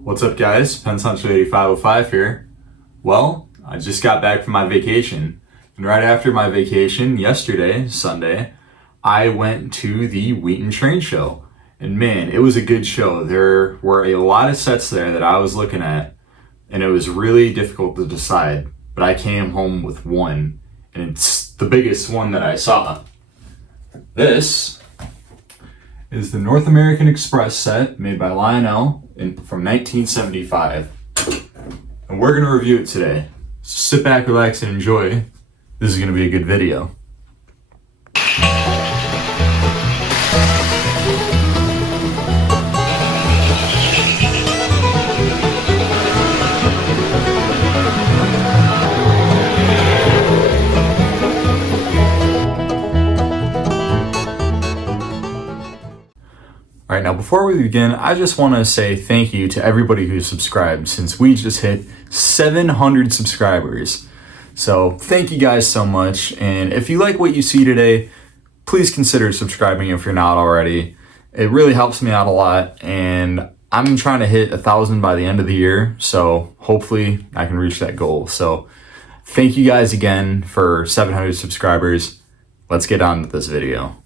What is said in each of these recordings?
What's up, guys? Penn8505 here. Well, I just got back from my vacation, and right after my vacation, yesterday, Sunday, I went to the Wheaton Train Show. And man, it was a good show. There were a lot of sets there that I was looking at, and it was really difficult to decide, but I came home with one, and it's the biggest one that I saw. This is the North American Express set made by Lionel from 1975. And we're going to review it today. So sit back, relax, and enjoy. This is going to be a good video. Alright, now before we begin, I just want to say thank you to everybody who subscribed since we just hit 700 subscribers. So thank you guys so much, and if you like what you see today, please consider subscribing if you're not already. It really helps me out a lot, and I'm trying to hit 1,000 by the end of the year, so hopefully I can reach that goal. So thank you guys again for 700 subscribers. Let's get on with this video.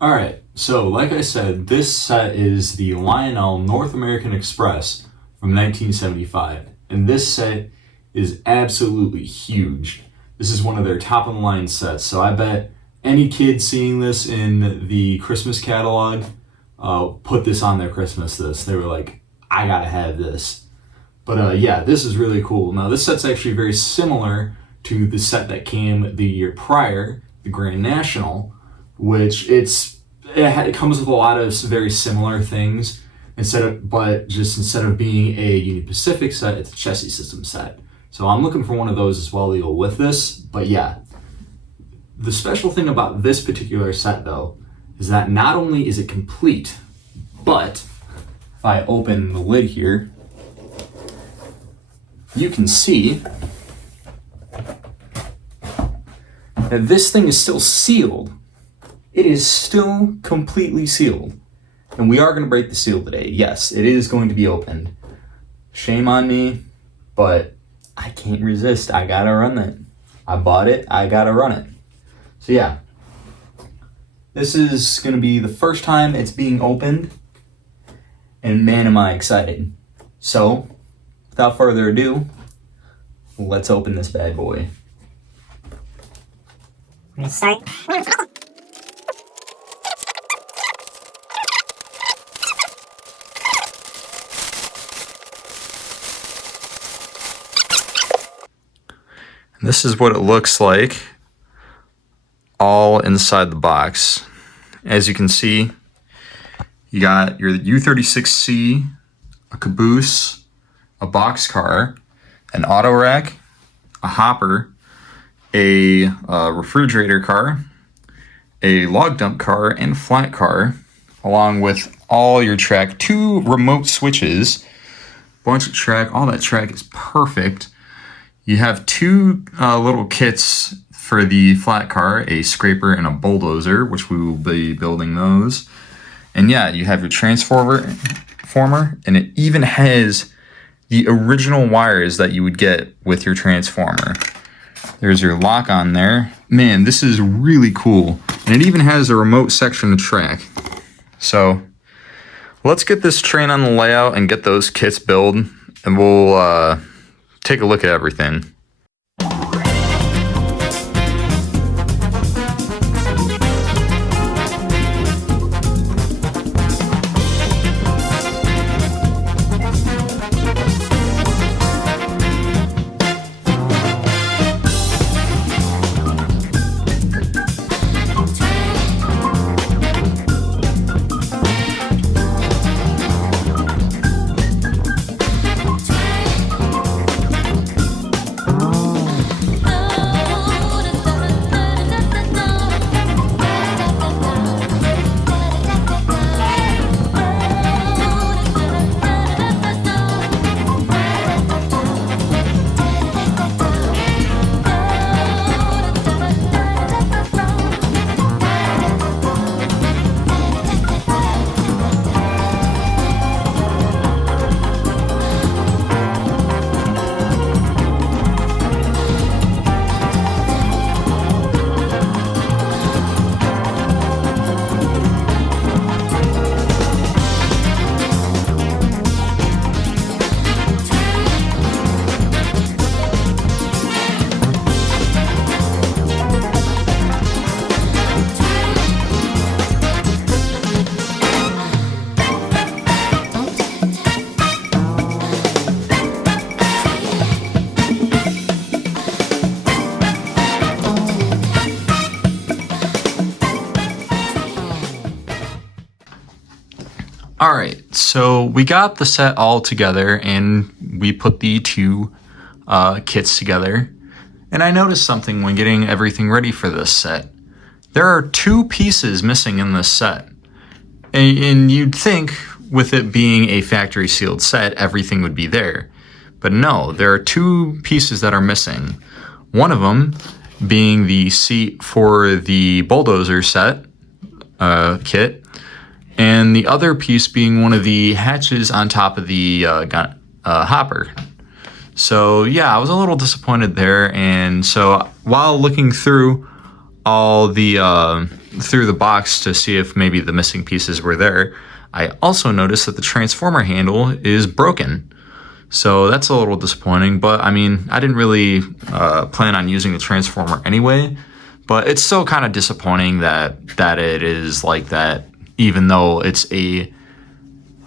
Alright, so like I said, this set is the Lionel North American Express from 1975. And this set is absolutely huge. This is one of their top of the line sets, so I bet any kid seeing this in the Christmas catalog put this on their Christmas list. They were like, I gotta have this. But yeah, this is really cool. Now this set's actually very similar to the set that came the year prior, the Grand National, which it comes with a lot of very similar things. Instead of being a Union Pacific set, it's a chassis system set. So I'm looking for one of those as well to go with this. But yeah, the special thing about this particular set though is that not only is it complete, but if I open the lid here, you can see that this thing is still sealed. It is still completely sealed. And we are going to break the seal today. Yes, it is going to be opened. Shame on me, but I can't resist. I gotta run it. I bought it, I gotta run it. So yeah, this is going to be the first time it's being opened. And man, am I excited. So, without further ado, let's open this bad boy. Start. This is what it looks like all inside the box. As you can see, you got your U36C, a caboose, a boxcar, an auto rack, a hopper, a refrigerator car, a log dump car, and flat car, along with all your track, 2 remote switches, bunch of track. All that track is perfect. You have 2 little kits for the flat car, a scraper and a bulldozer, which we will be building those. And yeah, you have your transformer, and it even has the original wires that you would get with your transformer. There's your lock on there. Man, this is really cool. And it even has a remote section of track. So let's get this train on the layout and get those kits built, and we'll take a look at everything. All right, so we got the set all together and we put the two kits together. And I noticed something when getting everything ready for this set. There are two pieces missing in this set. And you'd think with it being a factory sealed set, everything would be there. But no, there are two pieces that are missing. One of them being the seat for the bulldozer set kit, and the other piece being one of the hatches on top of the hopper. So yeah, I was a little disappointed there. And so while looking through all the through the box to see if maybe the missing pieces were there, I also noticed that the transformer handle is broken. So that's a little disappointing, but I mean, I didn't really plan on using the transformer anyway, but it's still kind of disappointing that it is like that, even though it's a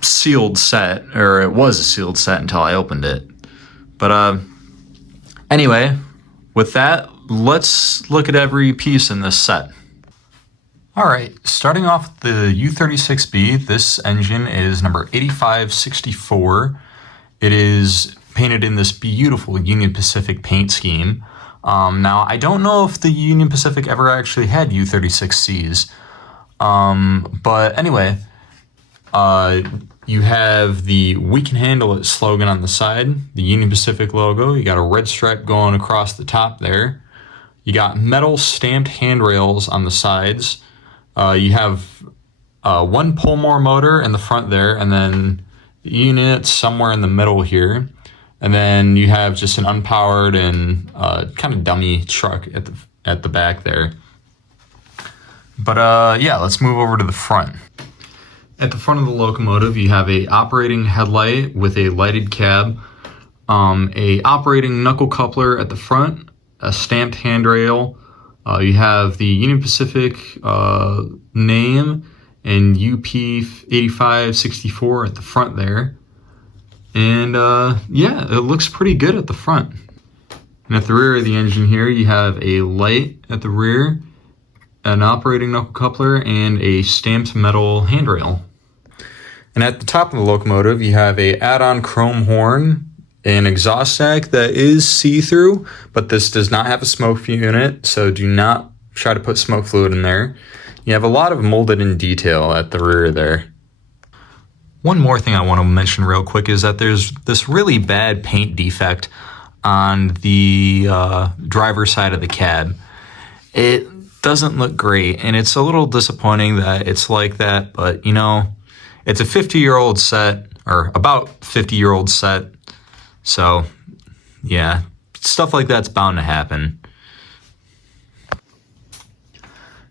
sealed set, or it was a sealed set until I opened it. But anyway, with that, let's look at every piece in this set. All right, starting off with the U36B, this engine is number 8564. It is painted in this beautiful Union Pacific paint scheme. Now, I don't know if the Union Pacific ever actually had U36Cs, but anyway, you have the "We Can Handle It" slogan on the side, the Union Pacific logo. You got a red stripe going across the top there. You got metal stamped handrails on the sides. You have one Pullmore motor in the front there, and then the unit somewhere in the middle here. And then you have just an unpowered and kind of dummy truck at the back there. But yeah, let's move over to the front. At the front of the locomotive, you have a operating headlight with a lighted cab, a operating knuckle coupler at the front, a stamped handrail. You have the Union Pacific name and UP 8564 at the front there. And yeah, it looks pretty good at the front. And at the rear of the engine here, you have a light at the rear, an operating knuckle coupler, and a stamped metal handrail. And at the top of the locomotive, you have a add-on chrome horn, an exhaust stack that is see-through, but this does not have a smoke unit, so do not try to put smoke fluid in there. You have a lot of molded in detail at the rear there. One more thing I want to mention real quick is that there's this really bad paint defect on the driver's side of the cab. It doesn't look great, and it's a little disappointing that it's like that, but you know, it's a 50-year-old set, or about 50-year-old set, so yeah, stuff like that's bound to happen.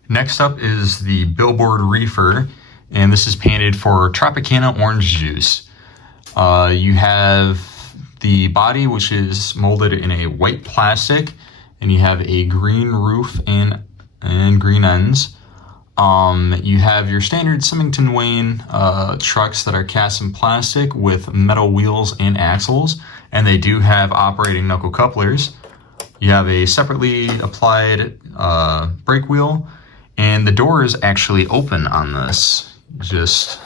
Next up is the Billboard Reefer, and this is painted for Tropicana Orange Juice. You have the body, which is molded in a white plastic, and you have a green roof and green ends. You have your standard Symington Wayne trucks that are cast in plastic with metal wheels and axles, and they do have operating knuckle couplers. You have a separately applied brake wheel, and the doors actually open on this. Just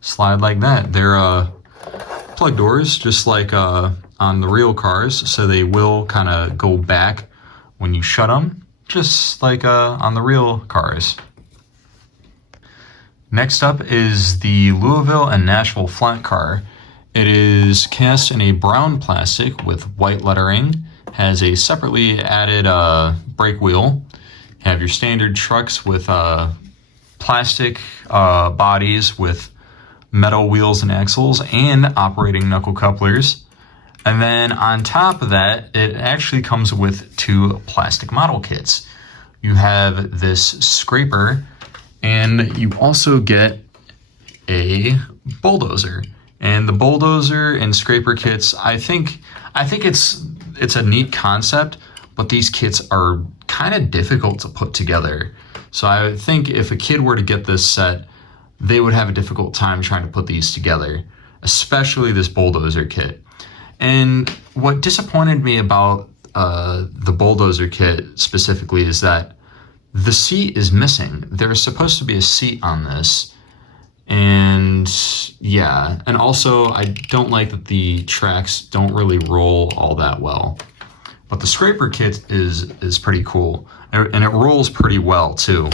slide like that. They're plug doors, just like on the real cars, so they will kind of go back when you shut them, just like on the real cars. Next up is the Louisville and Nashville flat car. It is cast in a brown plastic with white lettering, has a separately added brake wheel. You have your standard trucks with plastic bodies with metal wheels and axles and operating knuckle couplers. And then on top of that, it actually comes with two plastic model kits. You have this scraper, and you also get a bulldozer. And the bulldozer and scraper kits, I think it's a neat concept, but these kits are kind of difficult to put together. So I think if a kid were to get this set, they would have a difficult time trying to put these together, especially this bulldozer kit. And what disappointed me about the bulldozer kit specifically is that the seat is missing. There's supposed to be a seat on this, And yeah, and also I don't like that the tracks don't really roll all that well. But the scraper kit is pretty cool, and it rolls pretty well too.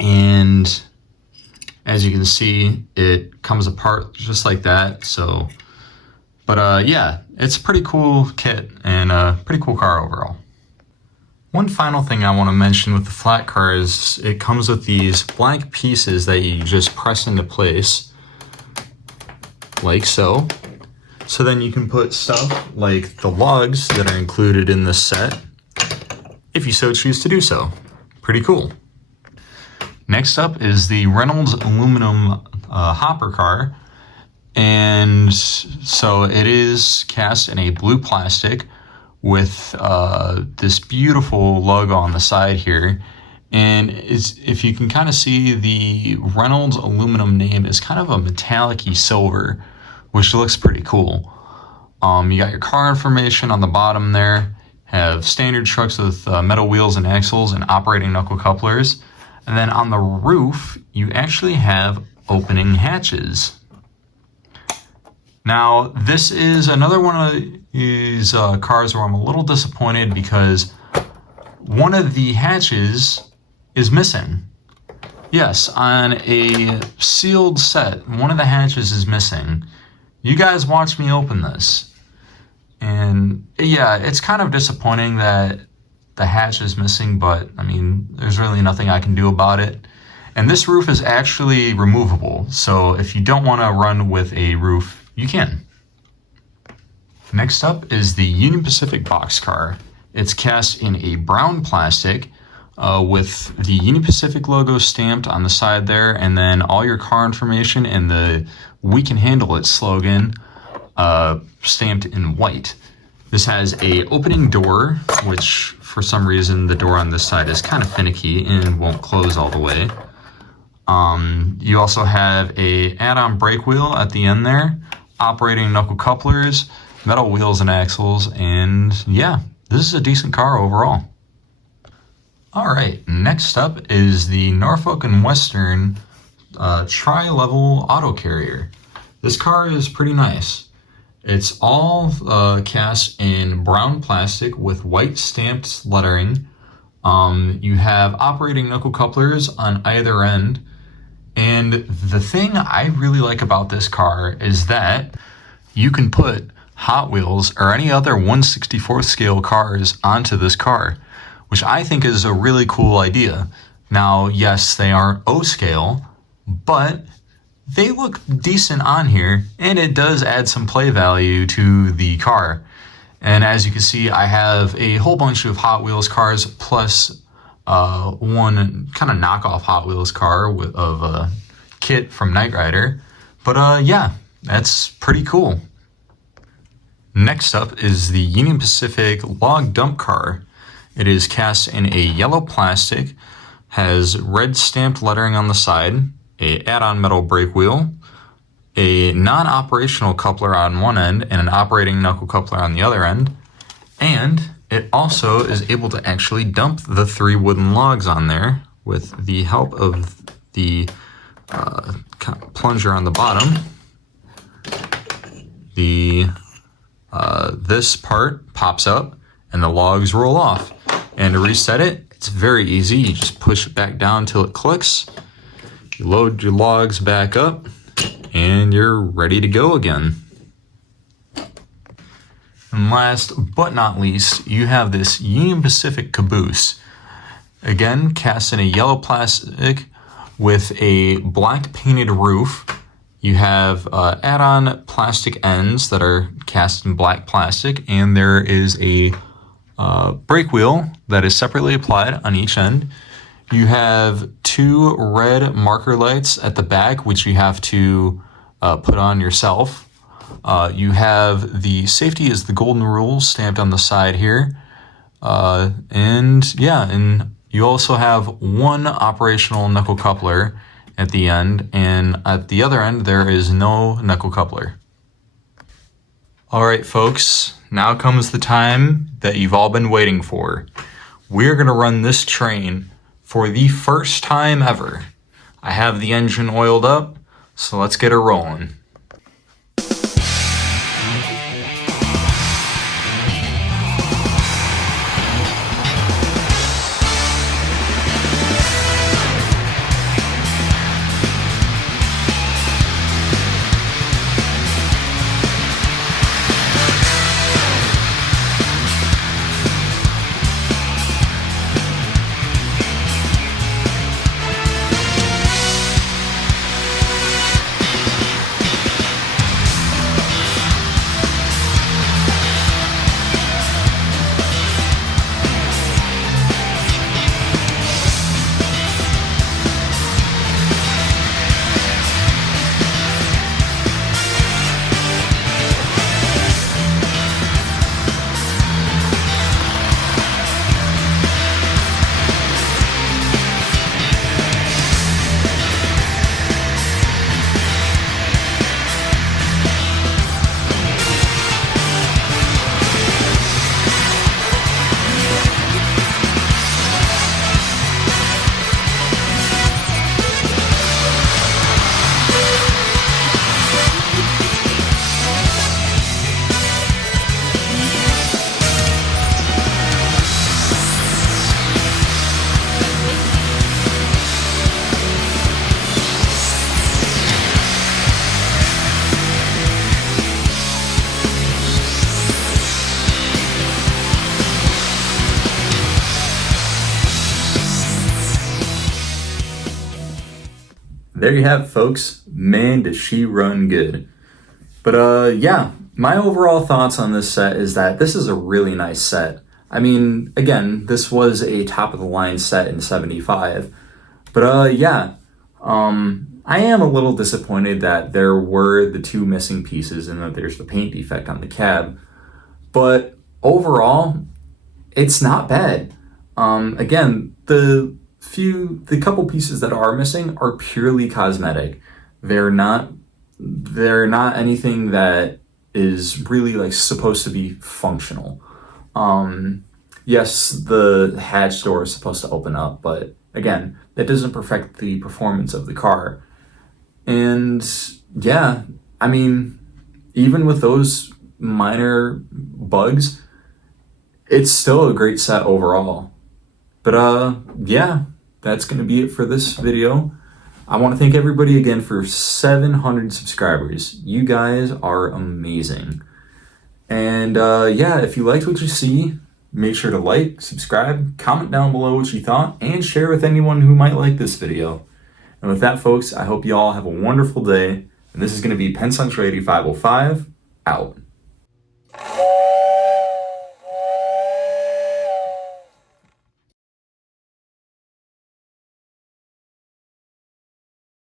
And as you can see, it comes apart just like that. So, but yeah, it's a pretty cool kit and a pretty cool car overall. One final thing I want to mention with the flat car is it comes with these blank pieces that you just press into place, like so. So then you can put stuff like the lugs that are included in this set, if you so choose to do so. Pretty cool. Next up is the Reynolds aluminum hopper car. And so it is cast in a blue plastic with this beautiful lug on the side here. And if you can kind of see, the Reynolds aluminum name is kind of a metallic-y silver, which looks pretty cool. You got your car information on the bottom there, have standard trucks with metal wheels and axles and operating knuckle couplers. And then on the roof, you actually have opening hatches. Now, this is another one of these cars where I'm a little disappointed because one of the hatches is missing. Yes, on a sealed set, one of the hatches is missing. You guys watch me open this. And yeah, it's kind of disappointing that the hatch is missing, but I mean, there's really nothing I can do about it. And this roof is actually removable, so if you don't want to run with a roof, you can. Next up is the Union Pacific boxcar. It's cast in a brown plastic with the Union Pacific logo stamped on the side there, and then all your car information and the "We Can Handle It" slogan stamped in white. This has a opening door, which for some reason the door on this side is kind of finicky and won't close all the way. You also have a add-on brake wheel at the end there, operating knuckle couplers, metal wheels and axles, and yeah, this is a decent car overall. All right, next up is the Norfolk and Western tri-level auto carrier. This car is pretty nice. It's all cast in brown plastic with white stamped lettering. You have operating knuckle couplers on either end. And the thing I really like about this car is that you can put Hot Wheels or any other 1/64th scale cars onto this car, which I think is a really cool idea. Now, yes, they aren't O scale, but they look decent on here, and it does add some play value to the car. And as you can see, I have a whole bunch of Hot Wheels cars plus one kind of knockoff Hot Wheels car of a kit from Knight Rider. But yeah, that's pretty cool. Next up is the Union Pacific log dump car. It is cast in a yellow plastic, has red stamped lettering on the side, a add-on metal brake wheel, a non-operational coupler on one end and an operating knuckle coupler on the other end, and it also is able to actually dump the 3 wooden logs on there with the help of the plunger on the bottom. This part pops up and the logs roll off. And to reset it, it's very easy. You just push it back down until it clicks. You load your logs back up and you're ready to go again. And last but not least, you have this Union Pacific caboose. Again, cast in a yellow plastic with a black painted roof. You have add-on plastic ends that are cast in black plastic, and there is a brake wheel that is separately applied on each end. You have 2 red marker lights at the back, which you have to put on yourself. You have the safety is the golden rule stamped on the side here. And you also have 1 operational knuckle coupler at the end, and at the other end there is no knuckle coupler. All right, folks, now comes the time that you've all been waiting for. We're going to run this train for the first time ever. I have the engine oiled up, so let's get her rolling. There you have it, folks. Man, does she run good. But yeah, my overall thoughts on this set is that this is a really nice set. I mean, again, this was a top-of-the-line set in 75. But yeah, I am a little disappointed that there were the two missing pieces and that there's the paint defect on the cab. But overall, it's not bad. Again, the couple pieces that are missing are purely cosmetic. They're not anything that is really like supposed to be functional. Yes, the hatch door is supposed to open up, but again, that doesn't perfect the performance of the car. And yeah, I mean, even with those minor bugs, it's still a great set overall. But yeah, that's going to be it for this video. I want to thank everybody again for 700 subscribers. You guys are amazing. And yeah, if you liked what you see, make sure to like, subscribe, comment down below what you thought, and share with anyone who might like this video. And with that, folks, I hope you all have a wonderful day. And this is going to be Pensunctor 8505, out.